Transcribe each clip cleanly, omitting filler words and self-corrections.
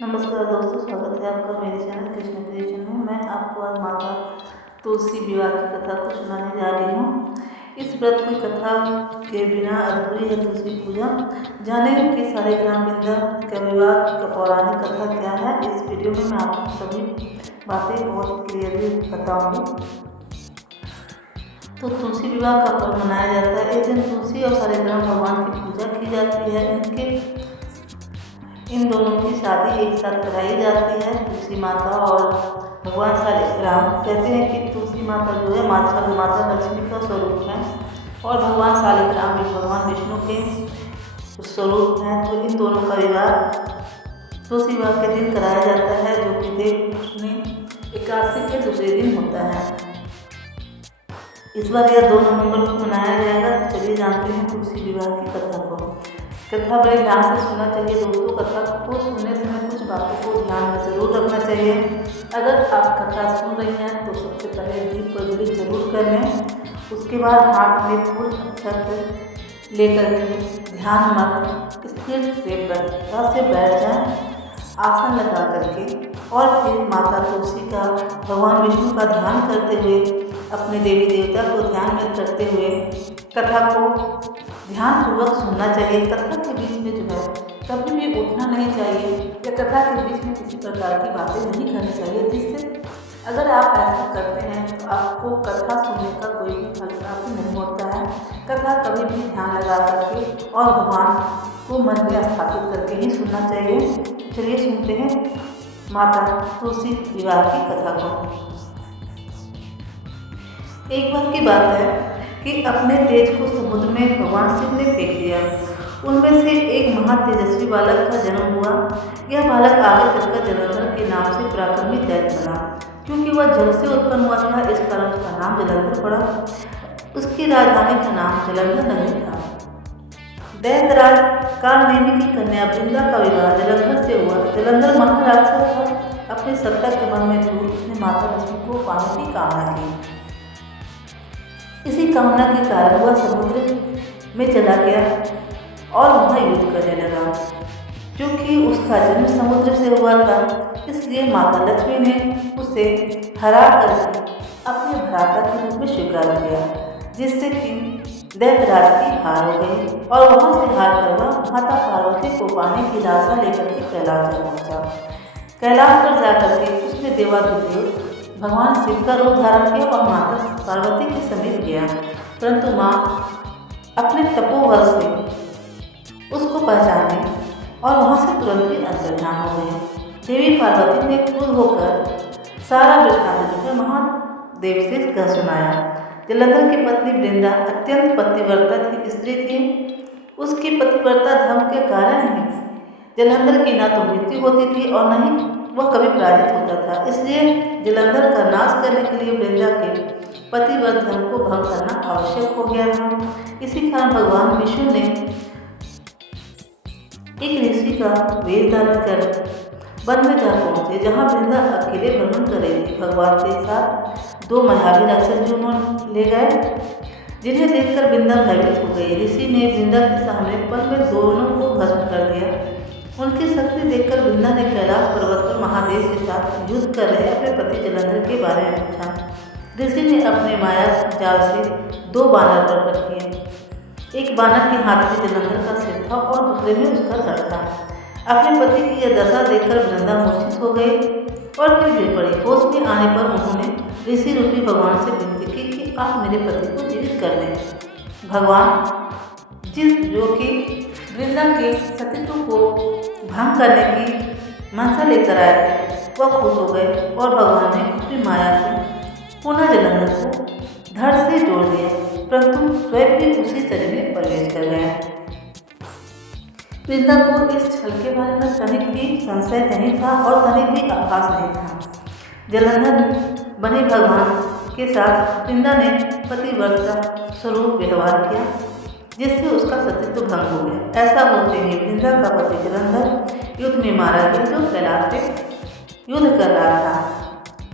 नमस्कार दोस्तों, स्वागत है आपका मेरे चैनल कृष्ण क्रिएशन में। मैं आपको आज माता तुलसी विवाह की कथा को सुनाने जा रही हूँ। इस व्रत की कथा के बिना अधूरी है तुलसी पूजा। जाने कि शालिग्राम बिंदा का विवाह का पौराणिक कथा क्या है। इस वीडियो में मैं आपको सभी बातें बहुत क्लियरली बताऊंगी। तो तुलसी विवाह का पर्व मनाया जाता है। इस दिन तुलसी और शालिग्राम भगवान की पूजा की जाती है। इन दोनों की शादी एक साथ कराई जाती है। तुलसी माता और भगवान शालिग्राम। कहते हैं कि तुलसी माता जो है माता लक्ष्मी का स्वरूप है और भगवान शालिग्राम भी भगवान विष्णु के स्वरूप हैं। तो इन दोनों का विवाह तुलसी विवाह के दिन कराया जाता है, जो कि देव एकादशी के दूसरे दिन होता है। इस बार यह 2 नवंबर को मनाया जाएगा। तो चलिए जानते हैं तुलसी विवाह की कथा को। कथा बड़े ध्यान से सुनना चाहिए दोस्तों। कथा को सुनने समय कुछ बातों को ध्यान में जरूर रखना चाहिए। अगर आप कथा सुन रही हैं तो सबसे पहले दीप प्रज्वलित जरूर कर लें। उसके बाद हाथ में फूल अक्षत लेकर के ध्यान में स्थिर से बैठ जाएं, आसन लगा करके, और फिर माता तुलसी का भगवान विष्णु का ध्यान करते हुए, अपने देवी देवता को ध्यान में करते हुए कथा को ध्यानपूर्वक सुनना चाहिए। कथा के बीच में जो है कभी भी उठना नहीं चाहिए या कथा के बीच में किसी प्रकार की बातें नहीं करनी चाहिए, जिससे अगर आप ऐसा करते हैं तो आपको कथा सुनने का कोई भी फल प्राप्त नहीं होता है। कथा कभी भी ध्यान लगा करके और भगवान को मन में स्थापित करके ही सुनना चाहिए। चलिए सुनते हैं माता तुलसी विवाह की कथा को। एक बार की बात है कि अपने तेज को समुद्र में भगवान शिव ने फेंक दिया। उनमें से एक महातेजस्वी बालक का जन्म हुआ। यह बालक आगे चलकर जलंधर के नाम से पराक्रमी दैत्य बना। क्योंकि वह जल से उत्पन्न हुआ था, इस कारण उसका नाम जलंधर पड़ा। उसकी राजधानी का नाम जलंधर नगरी था। दैत्यराज कालनेमी की कन्या वृंदा का विवाह जलंधर से हुआ। जलंधर महाराक्षस था। अपनी सत्ता के मन में क्रूर उसने माता लक्ष्मी को पाने की कामना की। इसी कामना के कारण वह समुद्र में चला गया और वहाँ युद्ध करने लगा। क्योंकि उसका जन्म समुद्र से हुआ था, इसलिए माता लक्ष्मी ने उसे हरा करके अपने भ्राता के रूप में स्वीकार किया, जिससे कि दैत्यराज की हार हो गई। और वहाँ से हार कर वह माता पार्वती को पाने की लालसा लेकर के कैलाश पहुँचा। कैलाश पर जाकर के उसने देवाधिदेव भगवान शिव का रूप धारण किया और माता पार्वती के समीप गया। परंतु माँ अपने तपोबल से उसको पहचाने और वहाँ से तुरंत ही अंतर्धान हो गए। देवी पार्वती ने क्रुद्ध होकर सारा वृत्तांत जो है महादेव से कह सुनाया। जलंधर की पत्नी वृंदा अत्यंत पतिव्रता स्त्री थी। उसकी पतिव्रता धर्म के कारण ही जलंधर की ना तो मृत्यु होती थी और न ही वह कभी पराजित होता था। इसलिए जलंधर का नाश करने के लिए वृंदा के पतिव्रत धर्म को भंग करना आवश्यक हो गया था। इसी कारण भगवान विष्णु ने एक ऋषि का वेश धारण कर वन में जा पहुंचे, जहाँ वृंदा अकेले भ्रमण कर रही थी। भगवान के साथ 2 मायावी राक्षस भी उन्होंने ले गए, जिन्हें देखकर वृंदा भयभीत हो गई। ऋषि ने वृंदा के सामने पल में दोनों को भस्म कर दिया। उनकी शक्ति देखकर वृंदा ने कैलाश पर्वत पर महादेव के साथ युद्ध कर रहे अपने पति जलंधर के बारे में पूछा। ऋषि ने अपने माया जाल से 2 बानर प्रकट किए। एक बानर के हाथ में जलंधर का सिर था और दूसरे में उसका धड़ था। अपने पति की यह दशा देखकर वृंदा मूर्छित हो गई और फिर गिर पड़ी। होश में आने पर उन्होंने ऋषि रूपी भगवान से विनती की कि आप मेरे पति को जीवित कर दें। भगवान जो कि वृंदा के सतीत्व को भंग करने की मनसा लेकर आए थे, वह खुश हो गए और भगवान ने अपनी माया से पुनः जलंधर को धड़ से जोड़ दिया, परंतु स्वयं भी उसी शरीर में प्रवेश कर गए। वृंदा को इस छल के बारे में तनिक भी संशय नहीं था और तनिक भी आभास नहीं था। जलंधर बने भगवान के साथ वृंदा ने पतिव्रता स्वरूप व्यवहार किया, जिससे उसका सतीत्व भंग हो गया। ऐसा होते ही वृंदा का पति जलंधर युद्ध में मारा गया, जो कैलाश में युद्ध कर रहा था।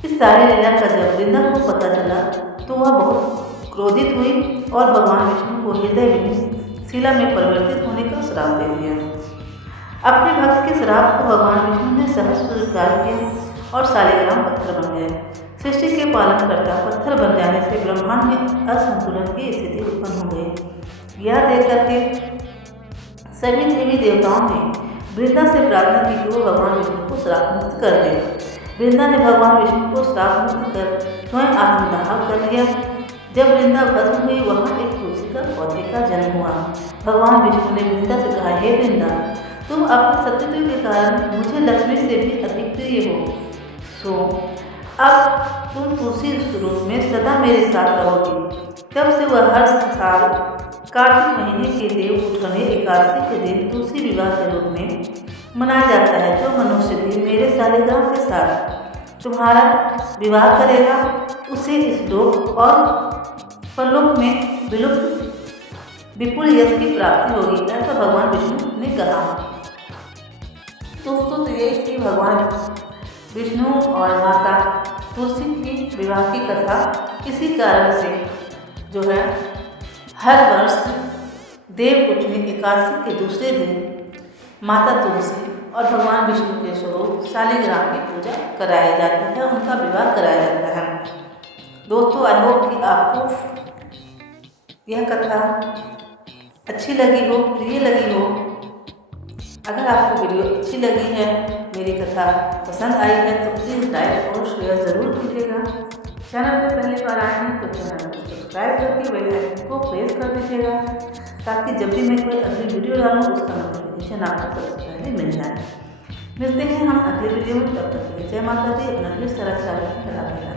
इस सारी लीला का जब वृंदा को पता चला तो वह बहुत क्रोधित हुई और भगवान विष्णु को हृदय में शिला में परिवर्तित होने का श्राप दे दिया। अपने भक्त के श्राप को भगवान विष्णु ने सहज स्वीकार किया और सालिग्राम पत्थर बन गए। सृष्टि के पालन करता पत्थर बन जाने से ब्रह्मांड में असंतुलन की स्थिति उत्पन्न हो गई। यह देख करके सभी देवी देवताओं ने वृंदा से प्रार्थना की कि वो भगवान विष्णु को श्राप मुक्त कर दे। वृंदा ने भगवान विष्णु को श्राप मुक्त कर स्वयं आत्मदाह कर लिया। जब वृंदा भस्म हुई वहाँ एक तुलसी का पौधे का जन्म हुआ। भगवान विष्णु ने वृंदा से कहा, हे वृंदा, तुम अपने सत्यत्व के कारण मुझे लक्ष्मी से भी अधिक प्रिय हो, सो अब तुम तुलसी रूप में सदा मेरे साथ रहोगी। तब से वह हर साल कार्तिक महीने के देव उठने एकादशी के दिन तुलसी विवाह के रूप में मनाया जाता है। जो मनुष्य भी मेरे सालिग्राम के साथ तुम्हारा विवाह करेगा उसे इस लोक और परलोक में विपुल यश की प्राप्ति होगी, ऐसा भगवान विष्णु ने कहा। तो ये थी भगवान विष्णु और माता तुलसी की विवाह की कथा। इसी कारण से जो है हर वर्ष देव उठनी एकादशी के दूसरे दिन माता तुलसी और भगवान विष्णु के स्वरूप सालिग्राम की पूजा कराई जाती है, उनका विवाह कराया जाता है। दोस्तों, आई होप कि आपको यह कथा अच्छी लगी हो, प्रिय लगी हो। अगर आपको वीडियो अच्छी लगी है, मेरी कथा पसंद आई है तो प्लीज़ लाइक और शेयर ज़रूर कीजिएगा। चैनल पर पहली बार आए हैं तो चैनल को सब्सक्राइब करके बेल आइकन को प्रेस कर दीजिएगा ताकि जब भी मैं कोई अगली वीडियो डालूँ उसका नोटिफिकेशन आपको सबसे पहले मिल जाए। मिलते हैं हम अगले वीडियो में, तब तक के लिए जय माता दी। अपना ख्याल रखिए।